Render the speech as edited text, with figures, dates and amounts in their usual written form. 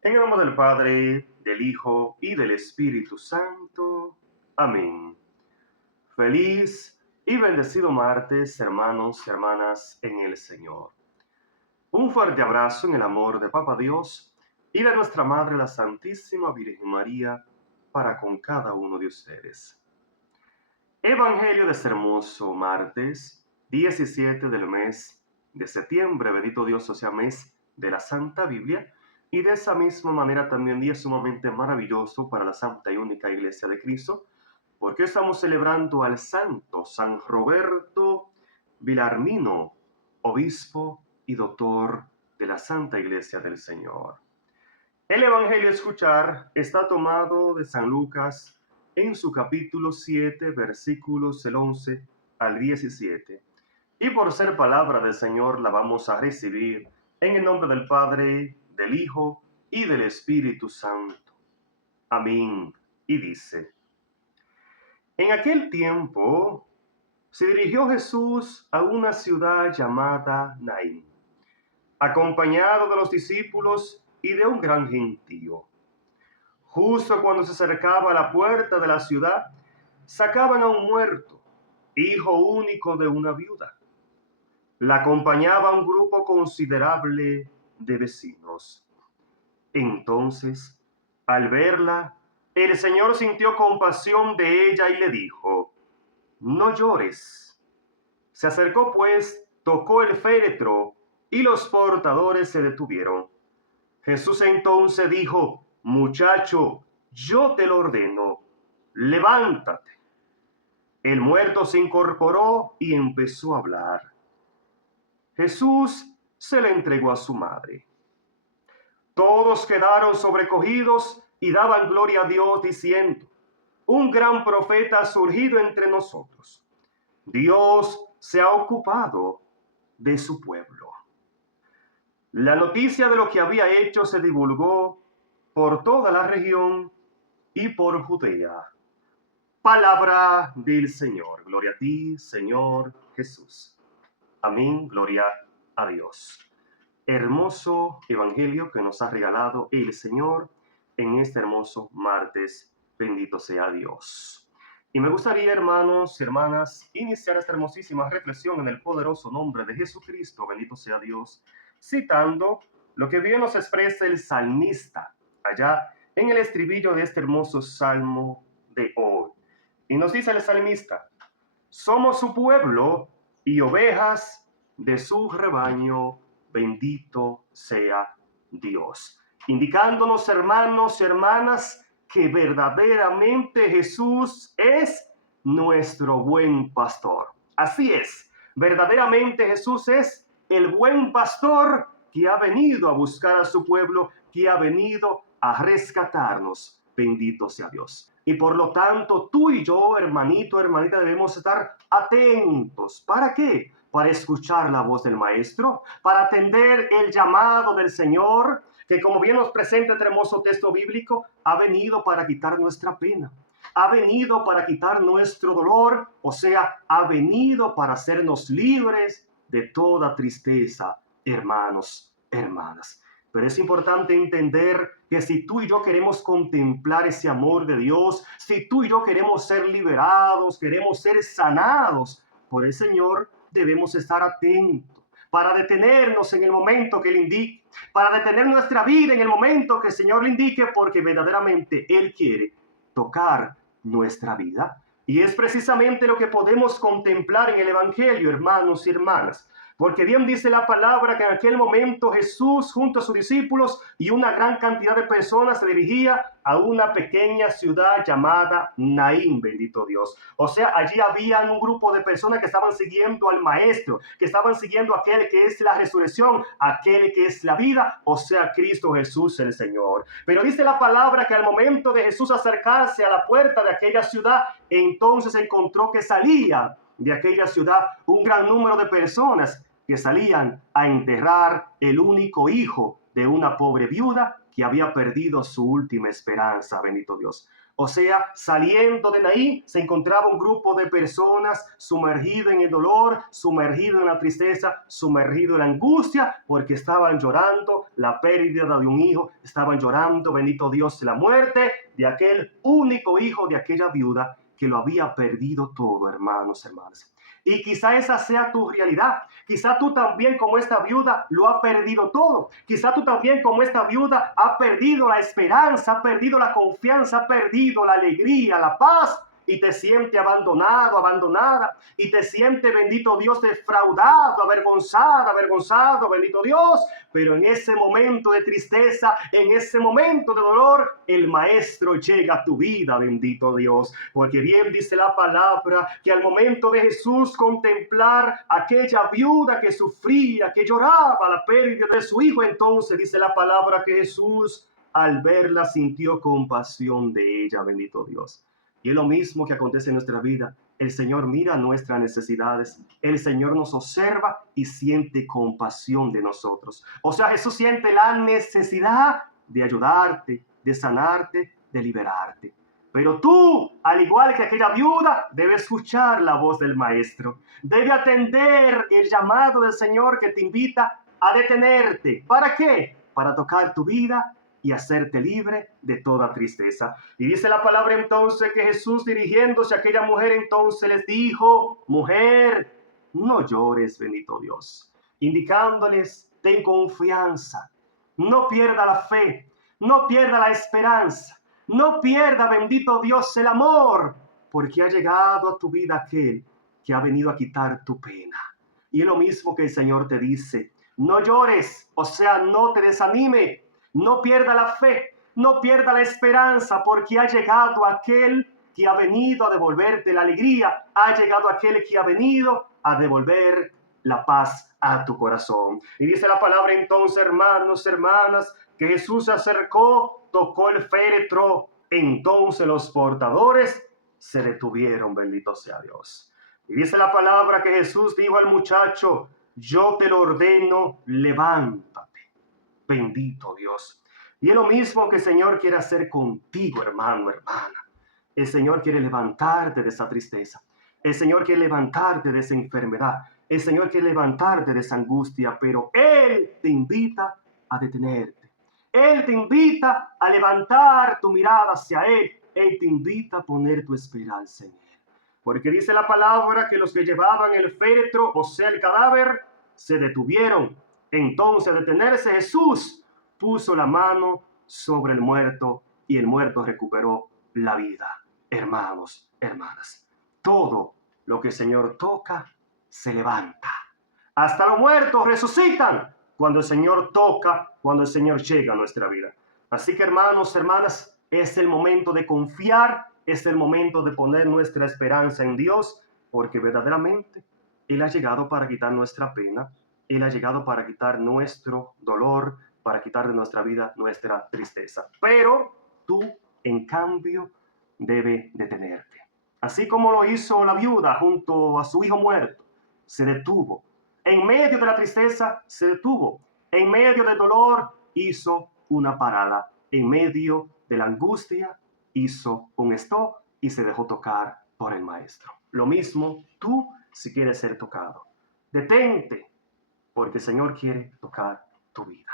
En el nombre del Padre, del Hijo y del Espíritu Santo. Amén. Feliz y bendecido martes, hermanos y hermanas en el Señor. Un fuerte abrazo en el amor de Papa Dios y de nuestra Madre la Santísima Virgen María para con cada uno de ustedes. Evangelio de este hermoso martes, 17 del mes de septiembre, bendito Dios, o sea, mes de la Santa Biblia, y de esa misma manera también día sumamente maravilloso para la Santa y Única Iglesia de Cristo, porque estamos celebrando al Santo San Roberto Vilarmino, obispo y doctor de la Santa Iglesia del Señor. El Evangelio a escuchar está tomado de San Lucas en su capítulo 7, versículos del 11 al 17. Y por ser palabra del Señor la vamos a recibir en el nombre del Padre, del Hijo y del Espíritu Santo. Amén. Y dice: En aquel tiempo se dirigió Jesús a una ciudad llamada Naín, acompañado de los discípulos y de un gran gentío. Justo cuando se acercaba a la puerta de la ciudad, sacaban a un muerto, hijo único de una viuda. La acompañaba un grupo considerable de vecinos. Entonces, al verla, el Señor sintió compasión de ella y le dijo: No llores. Se acercó pues, tocó el féretro, y los portadores se detuvieron. Jesús entonces dijo: Muchacho, yo te lo ordeno, levántate. El muerto se incorporó y empezó a hablar. Jesús se le entregó a su madre. Todos quedaron sobrecogidos y daban gloria a Dios diciendo: Un gran profeta ha surgido entre nosotros. Dios se ha ocupado de su pueblo. La noticia de lo que había hecho se divulgó por toda la región y por Judea. Palabra del Señor. Gloria a ti, Señor Jesús. Amén. Gloria a Dios. Hermoso evangelio que nos ha regalado el Señor en este hermoso martes. Bendito sea Dios. Y me gustaría, hermanos y hermanas, iniciar esta hermosísima reflexión en el poderoso nombre de Jesucristo, bendito sea Dios, citando lo que bien nos expresa el salmista allá en el estribillo de este hermoso salmo de hoy. Y nos dice el salmista: somos su pueblo y ovejas de su rebaño, bendito sea Dios. Indicándonos, hermanos y hermanas, que verdaderamente Jesús es nuestro buen pastor. Así es, verdaderamente Jesús es el buen pastor que ha venido a buscar a su pueblo, que ha venido a rescatarnos. Bendito sea Dios. Y por lo tanto, tú y yo, hermanito, hermanita, debemos estar atentos. ¿Para qué? Para escuchar la voz del Maestro, para atender el llamado del Señor, que como bien nos presenta este hermoso texto bíblico, ha venido para quitar nuestra pena, ha venido para quitar nuestro dolor, o sea, ha venido para hacernos libres de toda tristeza, hermanos, hermanas. Pero es importante entender que si tú y yo queremos contemplar ese amor de Dios, si tú y yo queremos ser liberados, queremos ser sanados por el Señor, debemos estar atentos para detenernos en el momento que Él indique, para detener nuestra vida en el momento que el Señor le indique, porque verdaderamente Él quiere tocar nuestra vida. Y es precisamente lo que podemos contemplar en el Evangelio, hermanos y hermanas. Porque bien dice la palabra que en aquel momento Jesús junto a sus discípulos y una gran cantidad de personas se dirigía a una pequeña ciudad llamada Naín, bendito Dios. O sea, allí había un grupo de personas que estaban siguiendo al Maestro, que estaban siguiendo a aquel que es la resurrección, aquel que es la vida, o sea, Cristo Jesús el Señor. Pero dice la palabra que al momento de Jesús acercarse a la puerta de aquella ciudad, entonces encontró que salía de aquella ciudad un gran número de personas que salían a enterrar el único hijo de una pobre viuda que había perdido su última esperanza, bendito Dios. O sea, saliendo de Naín se encontraba un grupo de personas sumergido en el dolor, sumergido en la tristeza, sumergido en la angustia, porque estaban llorando la pérdida de un hijo, estaban llorando, bendito Dios, la muerte de aquel único hijo de aquella viuda que lo había perdido todo, hermanos, hermanas. Y quizá esa sea tu realidad. Quizá tú también, como esta viuda, lo has perdido todo. Quizá tú también, como esta viuda, has perdido la esperanza, has perdido la confianza, has perdido la alegría, la paz. Y te sientes abandonado, abandonada. Y te sientes, bendito Dios, defraudado, avergonzada, avergonzado, bendito Dios. Pero en ese momento de tristeza, en ese momento de dolor, el Maestro llega a tu vida, bendito Dios. Porque bien dice la palabra que al momento de Jesús contemplar aquella viuda que sufría, que lloraba la pérdida de su hijo, entonces dice la palabra que Jesús al verla sintió compasión de ella, bendito Dios. Y es lo mismo que acontece en nuestra vida. El Señor mira nuestras necesidades. El Señor nos observa y siente compasión de nosotros. O sea, Jesús siente la necesidad de ayudarte, de sanarte, de liberarte. Pero tú, al igual que aquella viuda, debes escuchar la voz del Maestro. Debe atender el llamado del Señor que te invita a detenerte. ¿Para qué? Para tocar tu vida y hacerte libre de toda tristeza. Y dice la palabra entonces que Jesús, dirigiéndose a aquella mujer, entonces les dijo: mujer, no llores, bendito Dios, indicándoles: ten confianza, no pierda la fe, no pierda la esperanza, no pierda, bendito Dios, el amor, porque ha llegado a tu vida aquel que ha venido a quitar tu pena. Y es lo mismo que el Señor te dice: no llores, o sea, no te desanime, no pierda la fe, no pierda la esperanza, porque ha llegado aquel que ha venido a devolverte la alegría, ha llegado aquel que ha venido a devolver la paz a tu corazón. Y dice la palabra entonces, hermanos, hermanas, que Jesús se acercó, tocó el féretro, entonces los portadores se detuvieron, bendito sea Dios. Y dice la palabra que Jesús dijo al muchacho: yo te lo ordeno, levántate. Bendito Dios. Y es lo mismo que el Señor quiere hacer contigo, hermano, hermana. El Señor quiere levantarte de esa tristeza. El Señor quiere levantarte de esa enfermedad. El Señor quiere levantarte de esa angustia, pero Él te invita a detenerte. Él te invita a levantar tu mirada hacia Él. Él te invita a poner tu esperanza en Él. Porque dice la palabra que los que llevaban el féretro, o sea, el cadáver, se detuvieron. Entonces, al detenerse, Jesús puso la mano sobre el muerto y el muerto recuperó la vida. Hermanos, hermanas, todo lo que el Señor toca se levanta. Hasta los muertos resucitan cuando el Señor toca, cuando el Señor llega a nuestra vida. Así que, hermanos, hermanas, es el momento de confiar, es el momento de poner nuestra esperanza en Dios, porque verdaderamente Él ha llegado para quitar nuestra pena. Él ha llegado para quitar nuestro dolor, para quitar de nuestra vida nuestra tristeza. Pero tú, en cambio, debes detenerte. Así como lo hizo la viuda junto a su hijo muerto, se detuvo. En medio de la tristeza, se detuvo. En medio del dolor, hizo una parada. En medio de la angustia, hizo un stop y se dejó tocar por el Maestro. Lo mismo tú, si quieres ser tocado. Detente, porque el Señor quiere tocar tu vida.